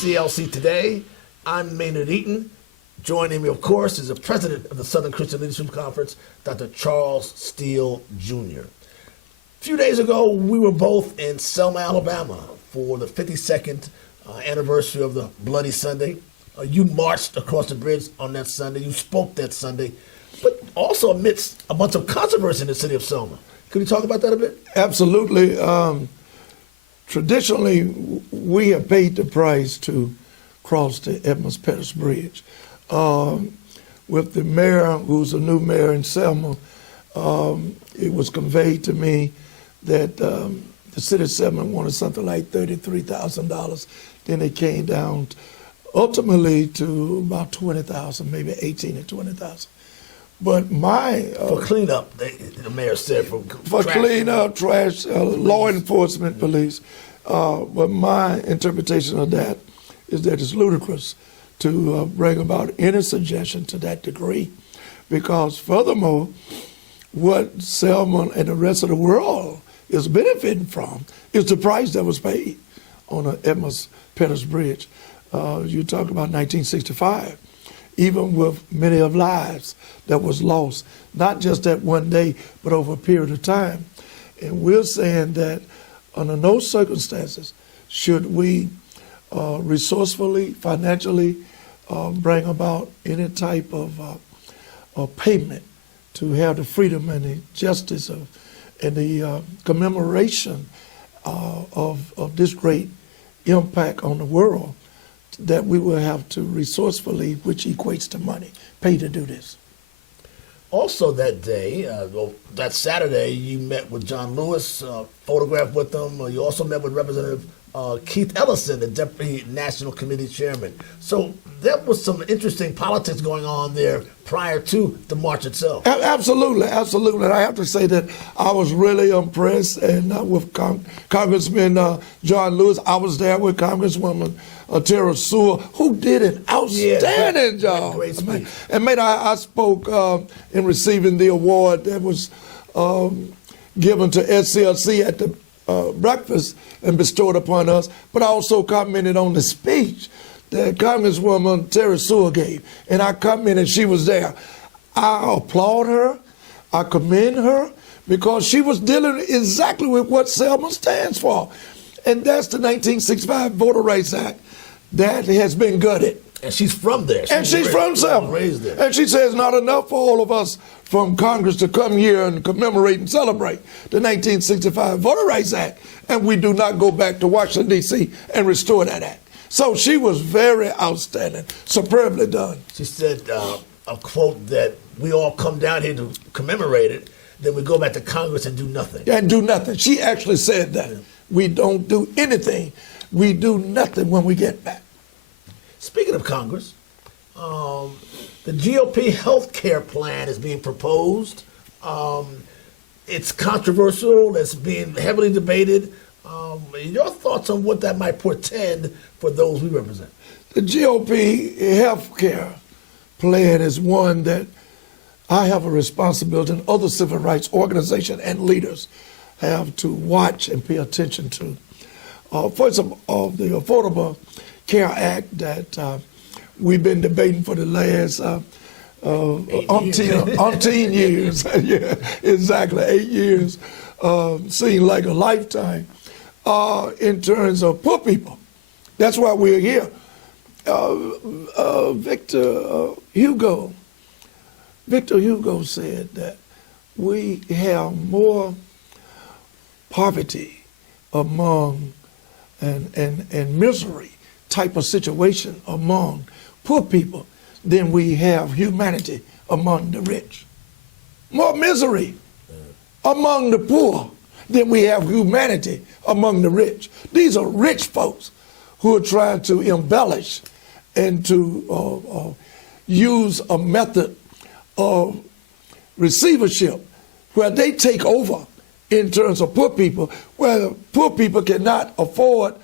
SCLC Today. I'm Maynard Eaton. Joining me, of course, is the president of the Southern Christian Leadership Conference, Dr. Charles Steele Jr. A few days ago, we were both in Selma, Alabama for the 52nd anniversary of the Bloody Sunday. You marched across the bridge on that Sunday. You spoke that Sunday, but also amidst a bunch of controversy in the city of Selma. Could you talk about that a bit? Absolutely. Traditionally, we have paid the price to cross the Edmonds Pettus Bridge. With the mayor, who's a new mayor in Selma, it was conveyed to me that the city of Selma wanted something like $33,000. Then it came down ultimately to about $20,000, maybe $18,000 to $20,000. But for cleanup, the mayor said for cleanup, trash, law enforcement, police. But my interpretation of that is that it's ludicrous to bring about any suggestion to that degree, because furthermore, what Selma and the rest of the world is benefiting from is the price that was paid on the Edmonds Pettus Bridge. You talk about 1965. Even with many of lives that was lost, not just that one day, but over a period of time. And we're saying that under no circumstances should we resourcefully, financially bring about any type of payment to have the freedom and the justice and the commemoration of this great impact on the world, that we will have to resourcefully, which equates to money, pay to do this. Also that day, that Saturday, you met with John Lewis, photographed with him. You also met with Representative Keith Ellison, the Deputy National Committee Chairman. So there was some interesting politics going on there prior to the march itself. Absolutely, absolutely. And I have to say that I was really impressed with Congressman John Lewis. I was there with Congresswoman Tara Sewell, who did an outstanding job. Great speech. And I spoke in receiving the award that was given to SCLC at the breakfast and bestowed upon us, but I also commented on the speech that Congresswoman Tara Sewell gave, and I commented she was there. I applaud her, I commend her, because she was dealing exactly with what Selma stands for, and that's the 1965 Voter Rights Act that has been gutted. And she's from there. She's from Selma. Raised there. And she says not enough for all of us from Congress to come here and commemorate and celebrate the 1965 Voter Rights Act, and we do not go back to Washington, D.C. and restore that act. So she was very outstanding, superbly done. She said a quote that we all come down here to commemorate it, then we go back to Congress and do nothing. And do nothing. She actually said that. Yeah. We don't do anything. We do nothing when we get back. Speaking of Congress, the GOP health care plan is being proposed. It's controversial. It's being heavily debated. Your thoughts on what that might portend for those we represent? The GOP health care plan is one that I have a responsibility, and other civil rights organizations and leaders have to watch and pay attention to. First of all, the Affordable Care Act that we've been debating for the last umpteen years. Yeah, exactly, 8 years. Seemed like a lifetime in terms of poor people. That's why we're here. Victor Hugo said that we have more poverty among and misery type of situation among poor people than we have humanity among the rich. More misery among the poor than we have humanity among the rich. These are rich folks who are trying to embellish and to use a method of receivership where they take over in terms of poor people, where poor people cannot afford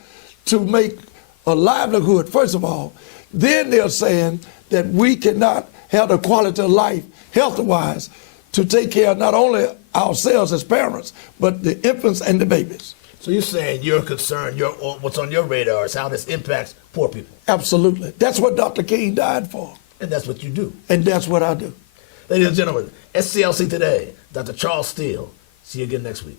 to make a livelihood, first of all. Then they're saying that we cannot have the quality of life, health-wise, to take care of not only ourselves as parents, but the infants and the babies. So you're saying you're concerned, what's on your radar is how this impacts poor people. Absolutely. That's what Dr. King died for. And that's what you do. And that's what I do. Ladies and gentlemen, SCLC Today, Dr. Charles Steele. See you again next week.